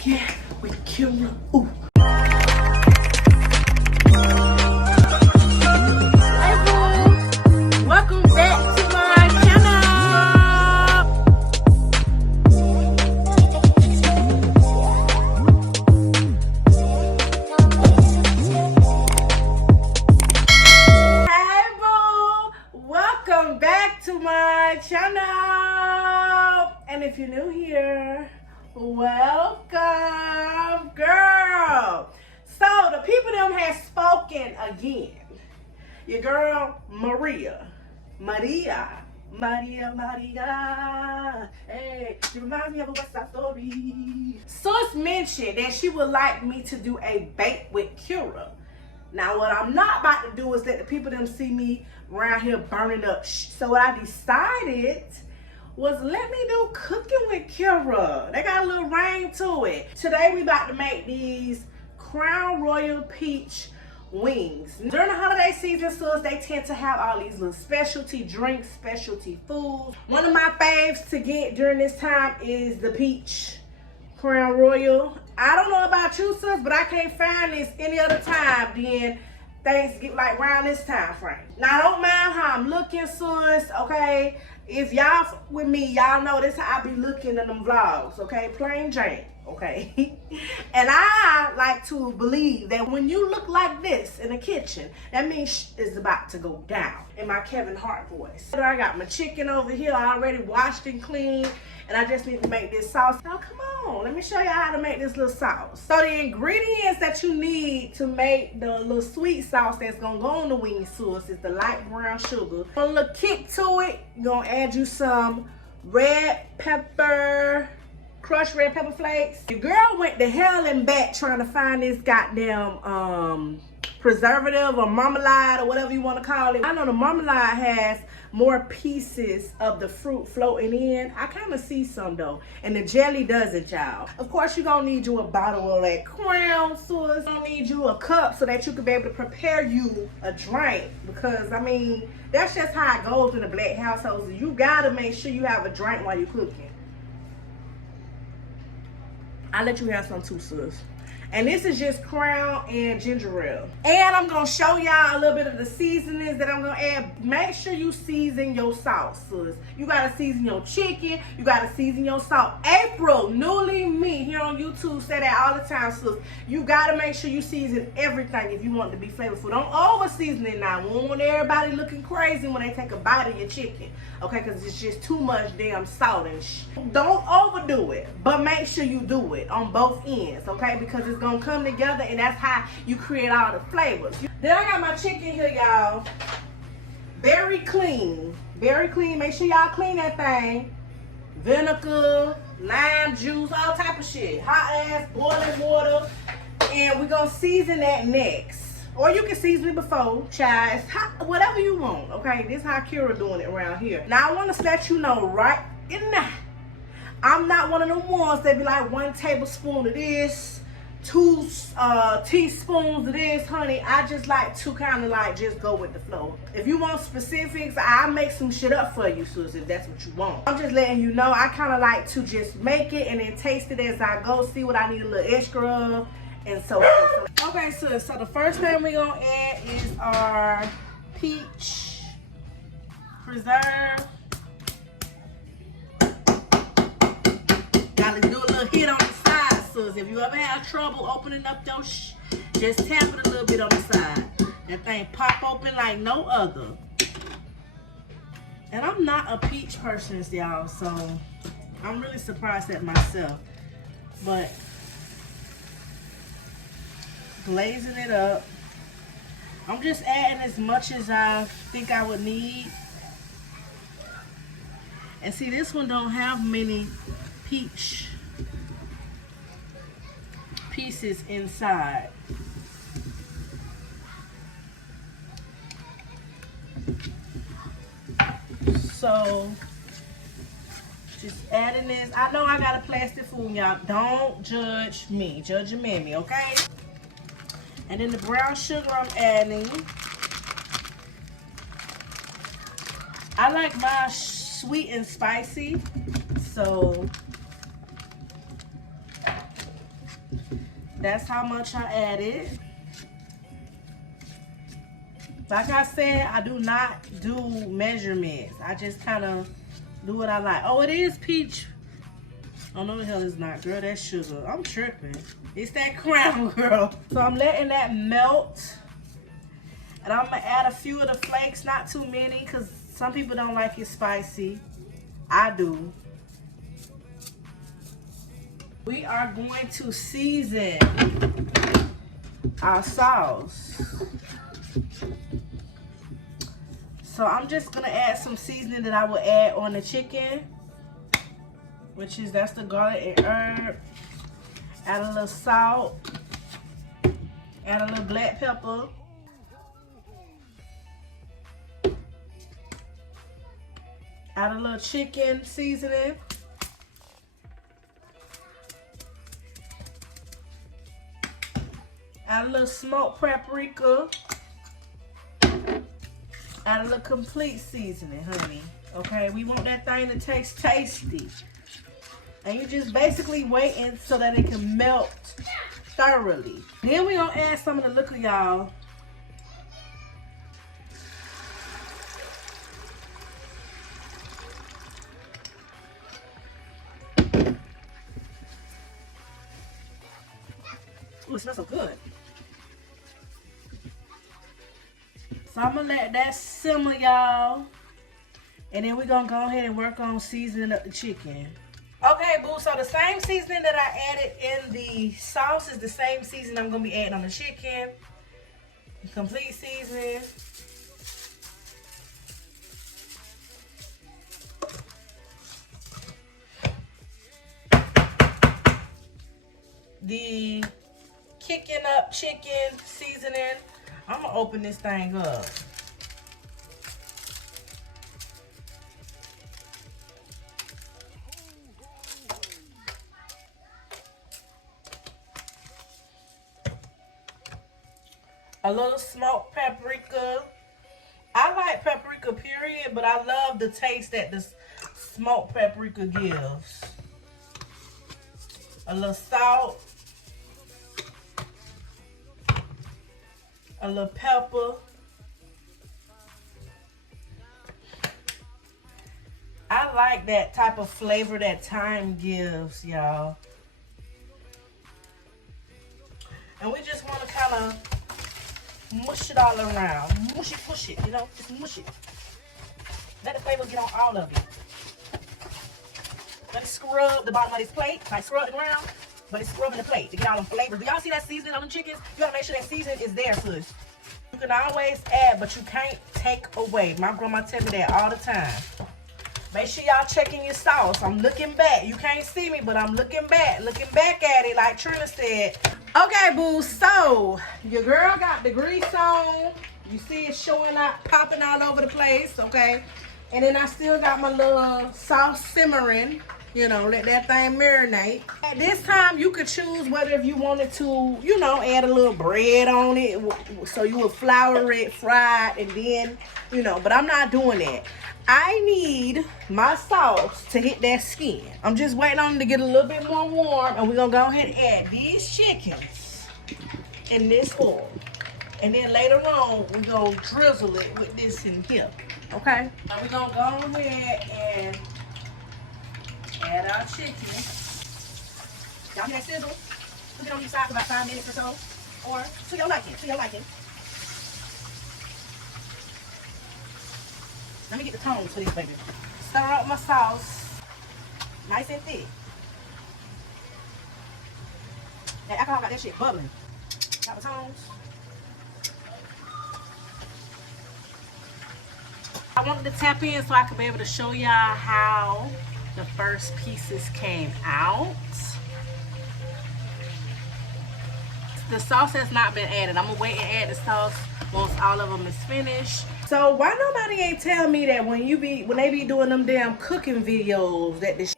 Cooking with Kira. Ooh. Hey boo, welcome back to my channel. Hey boo, welcome back to my channel. And if you're new here, welcome, girl. So the people them has spoken again. Your girl Maria. Hey, she reminds me of a West Side Story. Sus mentioned that she would like me to do a bake with Kira. Now what I'm not about to do is let the people them see me around here burning up. So what I decided was let me do cooking with Kira. They got a little ring to it. Today we about to make these Crown Royal Peach wings. During the holiday season, sis, they tend to have all these little specialty drinks, specialty foods. One of my faves to get during this time is the peach Crown Royal. I don't know about you, sis, but I can't find this any other time than Thanksgiving, like around this time frame. Now, I don't mind how I'm looking, sis, okay? If y'all with me, y'all know this how I be looking in them vlogs, okay? Plain Jane, okay? And I like to believe that when you look like this in the kitchen, that means it's about to go down in my Kevin Hart voice. So I got my chicken over here already washed and clean, and I just need to make this sauce. Now, come on, let me show y'all how to make this little sauce. So the ingredients that you need to make the little sweet sauce that's gonna go on the wing sauce is the light brown sugar. A little kick to it, you're gonna add you some red pepper, crushed red pepper flakes. The girl went to hell and back trying to find this goddamn preservative or marmalade or whatever you want to call it. I know the marmalade has more pieces of the fruit floating in. I kind of see some though, and the jelly doesn't, y'all. Of course, you're gonna need you a bottle of that Crown sauce. You're gonna need you a cup so that you can be able to prepare you a drink, because I mean that's just how it goes in the black households. You gotta make sure you have a drink while you're cooking. I'll let you have some too, sis. And this is just Crown and ginger ale. And I'm gonna show y'all a little bit of the seasonings that I'm gonna add. Make sure you season your sauce, sis. You gotta season your chicken, you gotta season your salt. April, newly me here on YouTube, say that all the time, sis. You gotta make sure you season everything if you want it to be flavorful. Don't over season it now. We don't want everybody looking crazy when they take a bite of your chicken. Okay, because it's just too much damn salt and don't overdo it, but make sure you do it on both ends, okay? Because it's gonna come together, and that's how you create all the flavors. Then I got my chicken here, y'all. Very clean, very clean. Make sure y'all clean that thing. Vinegar, lime juice, all type of shit. Hot ass boiling water, and we're gonna season that next. Or you can season it before, child. Whatever you want, okay? This is how Kira doing it around here. Now, I want to let you know right in now, I'm not one of them ones that be like 1 tablespoon of this, 2 teaspoons of this, honey. I just like to kind of like just go with the flow. If you want specifics, I'll make some shit up for you, sis, if that's what you want. I'm just letting you know, I kind of like to just make it and then taste it as I go, see what I need a little extra of, and so on. Okay, so the first thing we're gonna add is our peach preserve. Now let's do a little hit on the side, sis. If you ever have trouble opening up your just tap it a little bit on the side. That thing pop open like no other. And I'm not a peach person, y'all, so I'm really surprised at myself. But glazing it up. I'm just adding as much as I think I would need. And see, this one don't have many peach pieces inside. So just adding this. I know I got a plastic spoon, y'all. Don't judge me. Judge your mammy, okay? And then the brown sugar I'm adding. I like my sweet and spicy, so That's how much I added. Like I said, I do not do measurements. I just kind of do what I like. Oh, it is peach. Oh, no, the hell it's not, girl. That's sugar. I'm tripping. It's that crown, girl. So I'm letting that melt. And I'm going to add a few of the flakes. Not too many, because some people don't like it spicy. I do. We are going to season our sauce. So I'm just gonna add some seasoning that I will add on the chicken, that's the garlic and herb. Add a little salt, add a little black pepper, add a little chicken seasoning, add a little smoked paprika, add a little complete seasoning, honey. Okay, we want that thing to taste tasty. And you just basically waiting so that it can melt thoroughly. Then we gonna add some of the liquor, y'all. Ooh, it smells so good. So I'm gonna let that simmer, y'all. And then we're gonna go ahead and work on seasoning up the chicken. Okay, boo, so the same seasoning that I added in the sauce is the same seasoning I'm gonna be adding on the chicken. Complete seasoning. The kicking up chicken seasoning. I'm gonna open this thing up. A little smoked paprika. I like paprika period, but I love the taste that the smoked paprika gives. A little salt. A little pepper. I like that type of flavor that thyme gives, y'all. And we just want to kind of mush it all around. Mush it, push it, you know, just mush it. Let the flavor get on all of it. Let it scrub the bottom of this plate, like scrub the ground, but it's scrubbing the plate to get all them flavors. Do y'all see that seasoning on the chickens? You gotta make sure that seasoning is there, sis. You can always add, but you can't take away. My grandma tell me that all the time. Make sure y'all checking your sauce. I'm looking back. You can't see me, but I'm looking back at it like Trina said. Okay, boo, so your girl got the grease on. You see it showing out, popping all over the place, okay? And then I still got my little sauce simmering. You know, let that thing marinate. At this time, you could choose whether if you wanted to, you know, add a little bread on it. So you would flour it, fry it, and then, you know, but I'm not doing that. I need my sauce to hit that skin. I'm just waiting on it to get a little bit more warm, and we're gonna go ahead and add these chickens in this oil. And then later on, we're gonna drizzle it with this in here, okay? Now we're gonna go ahead and add our chicken. Y'all hear that sizzle? Cook it on these sides for about 5 minutes or so. Or to your liking, to your liking. Let me get the tones for this, baby. Stir up my sauce. Nice and thick. That alcohol got that shit bubbling. Got the tones. I wanted to tap in so I could be able to show y'all how the first pieces came out. The sauce has not been added. I'm gonna wait and add the sauce once all of them is finished. So why nobody ain't tell me that when they be doing them damn cooking videos that this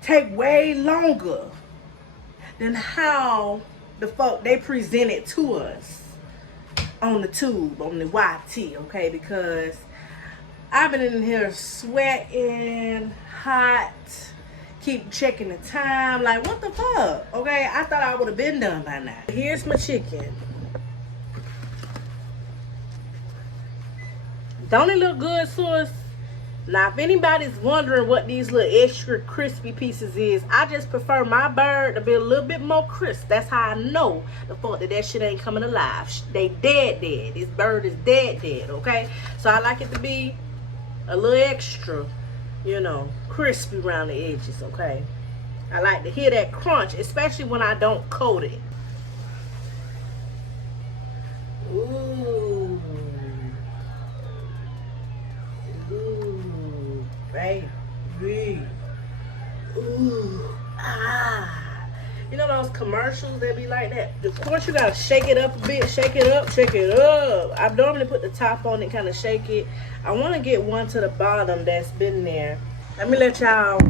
take way longer than how the folk they present it to us on the tube, on the YT, okay? Because I've been in here sweating, hot, keep checking the time. Like, what the fuck? Okay, I thought I would have been done by now. Here's my chicken. Don't it look good, sis? Now, if anybody's wondering what these little extra crispy pieces is, I just prefer my bird to be a little bit more crisp. That's how I know the fact that shit ain't coming alive. They dead. This bird is dead, okay? So I like it to be a little extra, you know, crispy around the edges, okay? I like to hear that crunch, especially when I don't coat it. Ooh. Baby. Ooh. Ah. You know those commercials that be like that? Of course you gotta shake it up a bit. Shake it up, shake it up. I normally put the top on and kind of shake it. I want to get one to the bottom that's been there. Let me let y'all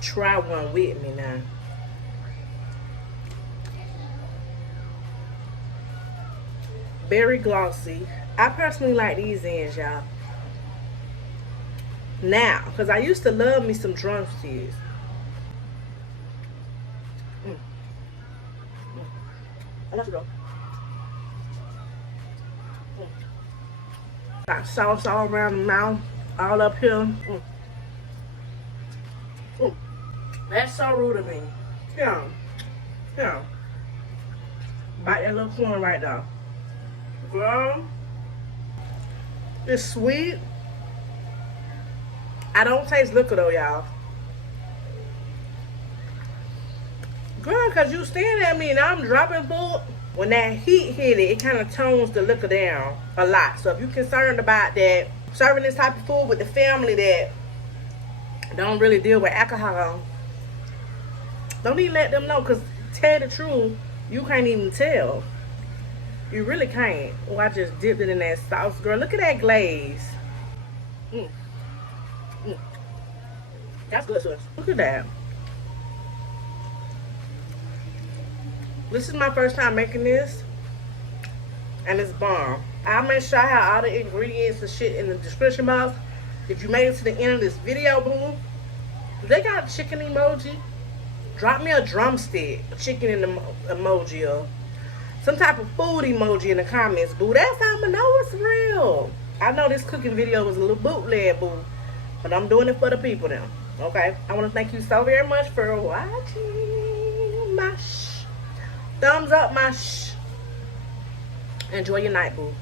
try one with me now. Very glossy. I personally like these ends, y'all. Now, because I used to love me some drumsticks. I love to go. Got sauce all around the mouth, all up here. That's so rude of me. Yeah. Yeah. Bite that little corn right there. Girl. It's sweet. I don't taste liquor though, y'all. Girl, cause you staring at me and I'm dropping food. When that heat hit it, it kind of tones the liquor down a lot. So if you're concerned about that, serving this type of food with the family that don't really deal with alcohol, don't even let them know. Cause tell the truth, you can't even tell. You really can't. Oh, I just dipped it in that sauce, girl. Look at that glaze. That's good sauce. Look at that. This is my first time making this, and it's bomb. I'll make sure I have all the ingredients and shit in the description box. If you made it to the end of this video, boo, they got a chicken emoji. Drop me a drumstick, a chicken emoji, or some type of food emoji in the comments, boo. That's how I'm gonna know it's real. I know this cooking video was a little bootleg, boo, but I'm doing it for the people now. Okay, I want to thank you so very much for watching my thumbs up, my enjoy your night, boo.